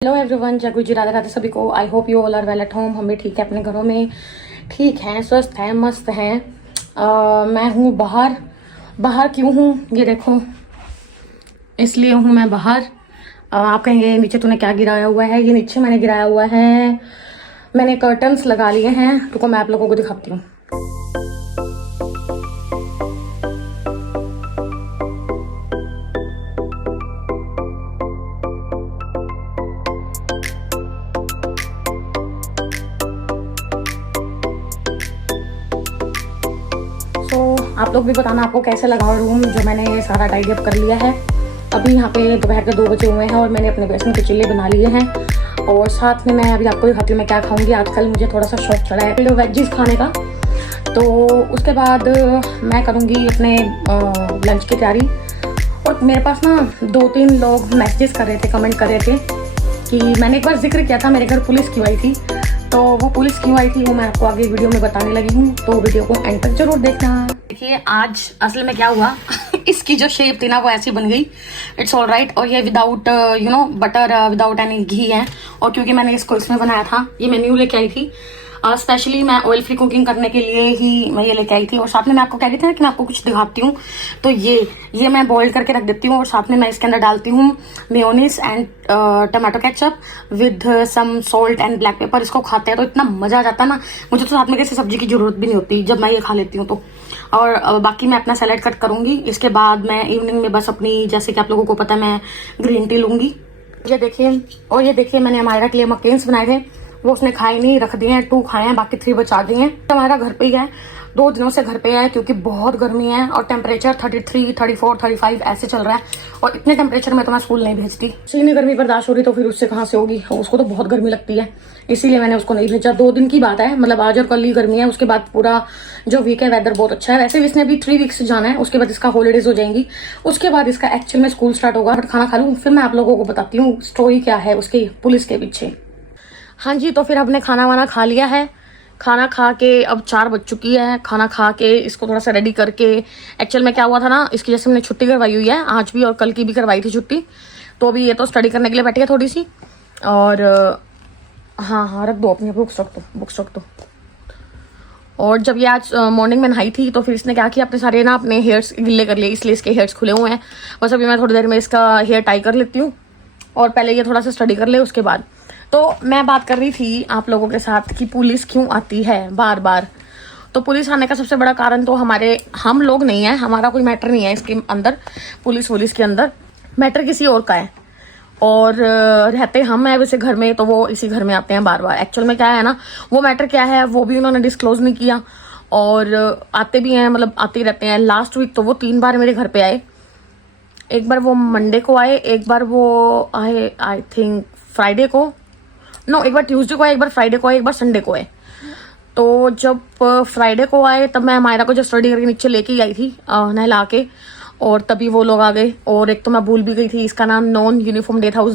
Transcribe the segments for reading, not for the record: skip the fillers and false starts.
Hello everyone, जय गुरु जी, राधे राधे सभी को। I hope you all are well at home. हम भी ठीक है, अपने घरों में ठीक हैं, स्वस्थ हैं, मस्त हैं। मैं हूँ बाहर। बाहर क्यों हूँ ये देखो, इसलिए हूँ मैं बाहर। आप कहेंगे नीचे तूने क्या गिराया हुआ है? ये नीचे मैंने गिराया हुआ है, मैंने कर्टन्स लगा लिए हैं। रुको मैं आप लोगों को दिखाती हूँ। आप लोग भी बताना आपको कैसे लगा रूम जो मैंने ये सारा टाइडी अप कर लिया है। अभी यहाँ पे दोपहर के 2 बजे हुए हैं और मैंने अपने बेसन के चिल्ले बना लिए हैं। और साथ में मैं अभी आपको दिखाती हूँ मैं क्या खाऊंगी। आजकल मुझे थोड़ा सा शौक चढ़ा है वेजीज खाने का। तो उसके बाद मैं करूँगी अपने लंच की तैयारी। और मेरे पास ना 2-3 लोग मैसेजेस कर रहे थे, कमेंट कर रहे थे कि मैंने एक बार जिक्र किया था मेरे घर पुलिस क्यों आई थी। तो वो पुलिस क्यों आई थी वो मैं आपको आगे वीडियो में बताने लगी हूँ, तो वीडियो को एंड तक जरूर देखना। देखिए आज असल में क्या हुआ इसकी जो शेप थी ना वो ऐसी बन गई। It's all right. और ये विदाउट बटर, विदाउट एनी घी है। और क्योंकि मैंने इसको इसमें बनाया था, ये मैं न्यू लेके आई थी स्पेशली मैं ऑयल फ्री कुकिंग करने के लिए ही मैं ये लेके आई थी। और साथ में मैं आपको कह रही थी ना कि मैं आपको कुछ दिखाती हूँ, तो ये मैं बॉईल करके रख देती हूँ। और साथ में मैं इसके अंदर डालती हूँ mayonnaise and tomato ketchup with some salt and black pepper. इसको खाते हैं तो इतना मजा आ जाता है ना, मुझे तो साथ में किसी सब्जी की जरूरत भी नहीं होती जब मैं ये खा लेती हूँ तो। और बाकी मैं अपना सैलेड कट करूंगी। इसके बाद मैं इवनिंग में बस अपनी, जैसे कि आप लोगों को पता है, मैं ग्रीन टी लूंगी। ये देखिए, और ये देखिए मैंने हमारे के लिए मकेन्स बनाए थे, वो उसने खाए नहीं, रख दिए हैं। 2 खाए हैं, बाकी 3 बचा दिए हैं। हमारा घर पे ही है, 2 दिनों से घर पे है क्योंकि बहुत गर्मी है और टेम्परेचर 33, 34, 35 ऐसे चल रहा है। और इतने टेम्परेचर में तो मैं स्कूल नहीं भेजती। उसी ने गर्मी बर्दाश्त हो रही तो फिर उससे कहाँ से होगी, उसको तो बहुत गर्मी लगती है, इसीलिए मैंने उसको नहीं भेजा। 2 दिन की बात है, मतलब आज और कल ही गर्मी है। उसके बाद पूरा जो वीक है वेदर बहुत अच्छा है। वैसे भी इसने अभी 3 वीक्स जाना है, उसके बाद इसका हॉलीडेज हो जाएंगी। उसके बाद इसका एक्चुअल में स्कूल स्टार्ट होगा। बट खाना खा लूँ फिर मैं आप लोगों को बताती हूँ स्टोरी क्या है उसकी पुलिस के पीछे। हाँ जी, तो फिर हमने खाना वाना खा लिया है। खाना खा के अब 4 बज चुकी है। खाना खा के इसको थोड़ा सा रेडी करके, एक्चुअल में क्या हुआ था ना, इसकी जैसे मैंने छुट्टी करवाई हुई है, आज भी और कल की भी करवाई थी छुट्टी। तो अभी ये तो स्टडी करने के लिए बैठी है थोड़ी सी। और हाँ रख दो, अपनी बुक्स रख दो। और जब ये आज मॉर्निंग में नहाई थी तो फिर इसने क्या किया, अपने सारे ना अपने हेयर्स गिल्ले कर लिए, इसलिए इसके हेयर्स खुले हुए हैं। बस अभी मैं थोड़ी देर में इसका हेयर टाई कर लेती हूँ और पहले ये थोड़ा सा स्टडी कर ले उसके बाद। तो मैं बात कर रही थी आप लोगों के साथ कि पुलिस क्यों आती है बार बार। तो पुलिस आने का सबसे बड़ा कारण तो हम लोग नहीं है, हमारा कोई मैटर नहीं है इसके अंदर। पुलिस के अंदर मैटर किसी और का है। और रहते हम हैं वैसे घर में, तो वो इसी घर में आते हैं बार बार। एक्चुअल में क्या है ना, वो मैटर क्या है वो भी उन्होंने डिस्क्लोज नहीं किया। और आते भी हैं, मतलब आते ही रहते हैं। लास्ट वीक तो वो 3 बार मेरे घर पे आए। एक बार वो मंडे को आए, एक बार वो आए आई थिंक फ्राइडे को, नो एक बार ट्यूसडे को आए, एक बार फ्राइडे को आए, एक बार संडे को आए। तो जब फ्राइडे को आए तब मैं मायरा को जो स्टडी करके नीचे लेके ही आई थी नहला के, और तभी वो लोग आ गए। और एक तो मैं भूल भी गई थी, इसका नाम नॉन यूनिफॉर्म डे था उस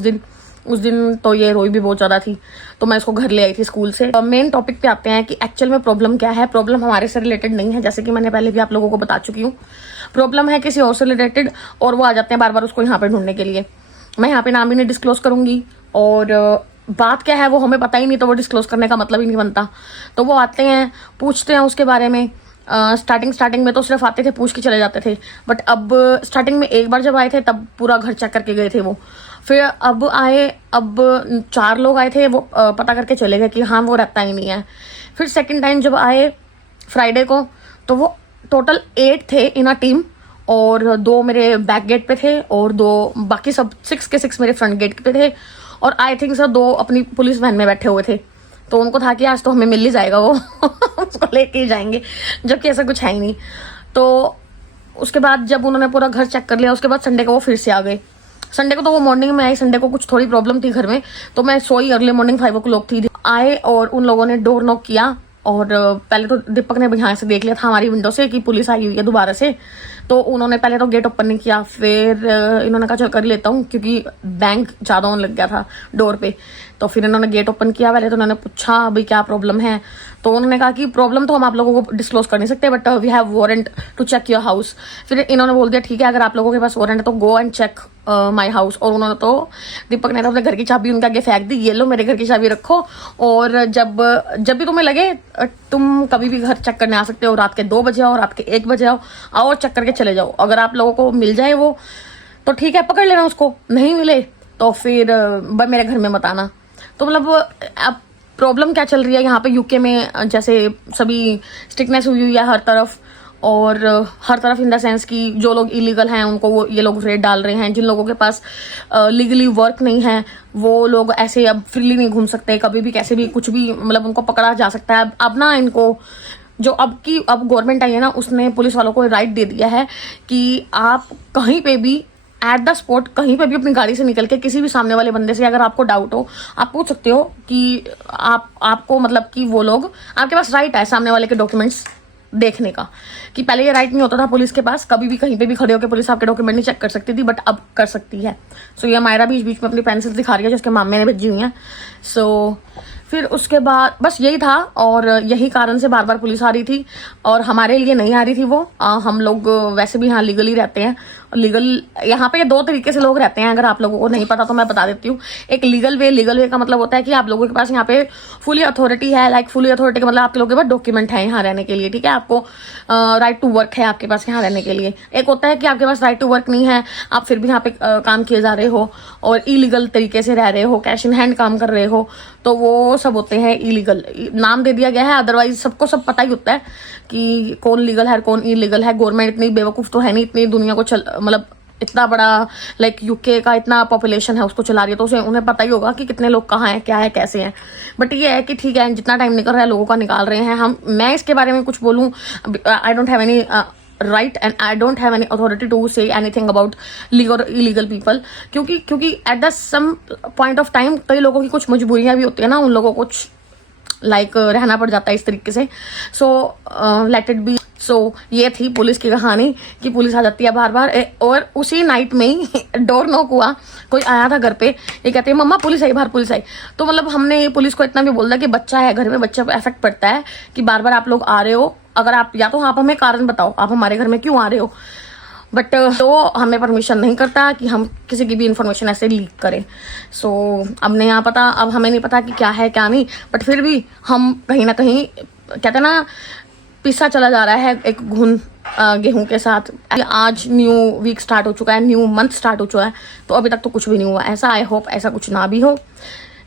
दिन तो ये रोई भी बहुत ज्यादा थी, तो मैं इसको घर ले आई थी स्कूल से। मेन टॉपिक पे आते हैं कि एक्चुअल में प्रॉब्लम क्या है। प्रॉब्लम हमारे से रिलेटेड नहीं है, जैसे कि मैंने पहले भी आप लोगों को बता चुकी हूँ। प्रॉब्लम है किसी और से रिलेटेड, और वो आ जाते हैं बार बार उसको यहाँ पे ढूंढने के लिए। मैं यहाँ पे नाम ही नहीं डिस्क्लोज करूंगी, और बात क्या है वो हमें पता ही नहीं, तो वो डिस्क्लोज करने का मतलब ही नहीं बनता। तो वो आते हैं, पूछते हैं उसके बारे में। स्टार्टिंग में तो सिर्फ आते थे, पूछ के चले जाते थे। बट अब स्टार्टिंग में एक बार जब आए थे तब पूरा घर चेक करके गए थे वो। फिर अब 4 लोग आए थे, वो पता करके चले गए कि हाँ वो रहता ही नहीं है। फिर सेकेंड टाइम जब आए फ्राइडे को, तो वो टोटल 8 थे इन अ टीम। और 2 मेरे बैक गेट पे थे और 2 बाकी सब 6 के 6 मेरे फ्रंट गेट पे थे। और आई थिंक सर 2 अपनी पुलिस वैन में बैठे हुए थे। तो उनको था कि आज तो हमें मिल ही जाएगा वो उसको लेके ही जाएंगे, जबकि ऐसा कुछ है ही नहीं। तो उसके बाद जब उन्होंने पूरा घर चेक कर लिया, उसके बाद संडे को वो फिर से आ गए। संडे को तो वो मॉर्निंग में आई, संडे को कुछ थोड़ी प्रॉब्लम थी घर में, तो मैं सोई अर्ली मॉर्निंग 5 o'clock थी। आए और उन लोगों ने डोर नॉक किया। और पहले तो दीपक ने यहाँ से देख लिया था हमारी विंडो से कि पुलिस आई हुई है दोबारा से। तो उन्होंने पहले तो गेट ओपन नहीं किया, फिर इन्होंने कहा चल कर लेता हूँ, क्योंकि बैंक ज़्यादा ऑन लग गया था डोर पे। तो फिर इन्होंने गेट ओपन किया। पहले तो उन्होंने पूछा भाई क्या प्रॉब्लम है, तो उन्होंने कहा कि प्रॉब्लम तो हम आप लोगों को डिस्क्लोज कर नहीं सकते, but we have warrant to check your house. फिर इन्होंने बोल दिया ठीक है, अगर आप लोगों के पास वारंट है तो go and check my house. और उन्होंने तो दीपक ने तो अपने घर की चाबी उनके आगे फेंक दी, ये लो मेरे घर की चाबी रखो, और जब भी तुम्हें लगे तुम कभी भी घर चेक करने आ सकते हो, रात के 2 बजे आओ, रात के 1 बजे आओ चेक करके चले जाओ। अगर आप लोगों को मिल जाए वो तो ठीक है, पकड़ लेना उसको, नहीं मिले तो फिर मेरे घर में मत आना। तो मतलब अब प्रॉब्लम क्या चल रही है यहाँ पे यूके में, जैसे सभी स्ट्रिक्टनेस हुई है हर तरफ, और हर तरफ इन द सेंस कि जो लोग इलीगल हैं उनको वो ये लोग रेड डाल रहे हैं, जिन लोगों के पास लीगली वर्क नहीं है वो लोग ऐसे अब फ्रीली नहीं घूम सकते, कभी भी कैसे भी कुछ भी, मतलब उनको पकड़ा जा सकता है। अब ना इनको जो अब गवर्नमेंट आई है ना, उसने पुलिस वालों को राइट दे दिया है कि आप कहीं पे भी एट द स्पॉट कहीं पे भी अपनी गाड़ी से निकल के किसी भी सामने वाले बंदे से अगर आपको डाउट हो, आप पूछ सकते हो कि आपको मतलब कि वो लोग, आपके पास राइट है सामने वाले के डॉक्यूमेंट्स देखने का। कि पहले ये राइट नहीं होता था पुलिस के पास, कभी भी कहीं पे भी खड़े होकर पुलिस आपके डॉक्यूमेंट नहीं चेक कर सकती थी, बट अब कर सकती है। सो ये मायरा बीच बीच में अपनी पेंसिल दिखा रही है जो उसके मामे ने भेजी हुई है। सो फिर उसके बाद बस यही था, और यही कारण से बार बार पुलिस आ रही थी, और हमारे लिए नहीं आ रही थी वो। हम लोग वैसे भी यहाँ लीगली रहते हैं। लीगल यहाँ पे 2 तरीके से लोग रहते हैं, अगर आप लोगों को नहीं पता तो मैं बता देती हूँ। एक लीगल वे का मतलब होता है कि आप लोगों के पास यहाँ पे फुली अथॉरिटी है, लाइक फुली अथॉरिटी का मतलब आप लोगों के पास डॉक्यूमेंट है यहाँ रहने के लिए, ठीक है, आपको राइट टू वर्क है आपके पास यहाँ रहने के लिए। एक होता है कि आपके पास राइट टू वर्क नहीं है, आप फिर भी यहाँ पे काम किए जा रहे हो और इलीगल तरीके से रह रहे हो, कैश इन हैंड काम कर रहे हो, तो वो सब होते हैं इलीगल। नाम दे दिया गया है, अदरवाइज सबको सब पता ही होता है कि कौन लीगल है कौन इलीगल है। गवर्नमेंट इतनी बेवकूफ तो है नहीं, इतनी दुनिया को मतलब इतना बड़ा लाइक यूके का इतना पॉपुलेशन है उसको चला रही है, तो उन्हें पता ही होगा कि कितने लोग कहाँ हैं, क्या है, कैसे हैं। बट ये है कि ठीक है, जितना टाइम निकल रहा है लोगों का निकाल रहे हैं। मैं इसके बारे में कुछ बोलूँ, I don't have any right and I don't have any authority to say anything about legal or illegal people, क्योंकि at the some point of time कई लोगों की कुछ मजबूरियां भी होती है ना, उन लोगों को कुछ लाइक रहना पड़ जाता है इस तरीके से। So let it be. So ये थी पुलिस की कहानी कि पुलिस आ जाती है बार बार, और उसी नाइट में ही डोर नॉक हुआ, कोई आया था घर पे, ये कहते हैं मम्मा पुलिस आई, बाहर पुलिस आई। तो मतलब हमने पुलिस को इतना भी बोल दिया कि बच्चा है घर में, बच्चे पे इफेक्ट पड़ता है कि बार बार आप लोग आ रहे हो, अगर आप या तो आप हमें कारण बताओ आप हमारे घर में क्यों आ रहे हो, बट तो हमें परमिशन नहीं करता कि हम किसी की भी इंफॉर्मेशन ऐसे लीक करें। सो अब नहीं पता, अब हमें नहीं पता कि क्या है क्या नहीं, बट फिर भी हम कहीं ना कहीं कहते हैं ना पिसा चला जा रहा है एक घुन गेहूं के साथ। आज न्यू वीक स्टार्ट हो चुका है, न्यू मंथ स्टार्ट हो चुका है, तो अभी तक तो कुछ भी नहीं हुआ ऐसा। आई होप ऐसा कुछ ना भी हो।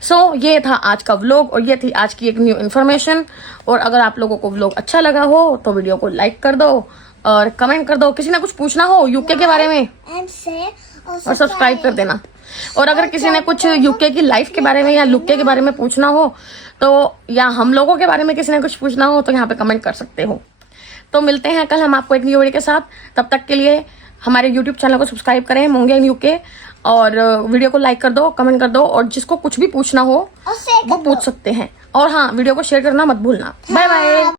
सो ये था आज का व्लॉग, और ये थी आज की एक न्यू इन्फॉर्मेशन। और अगर आप लोगों को व्लॉग अच्छा लगा हो तो वीडियो को लाइक कर दो और कमेंट कर दो। किसी ने कुछ पूछना हो यूके के बारे में और सब्सक्राइब कर देना। और अगर किसी ने कुछ यूके की लाइफ के बारे में या लुक्के के बारे में पूछना हो तो, या हम लोगों के बारे में किसी ने कुछ पूछना हो तो यहाँ पे कमेंट कर सकते हो। तो मिलते हैं कल हम आपको एक न्यू वीडियो के साथ। तब तक के लिए हमारे यूट्यूब चैनल को सब्सक्राइब करें, मोंगे इन यूके, और वीडियो को लाइक कर दो, कमेंट कर दो, और जिसको कुछ भी पूछना हो वो पूछ सकते हैं। और हाँ, वीडियो को शेयर करना मत भूलना। Bye bye.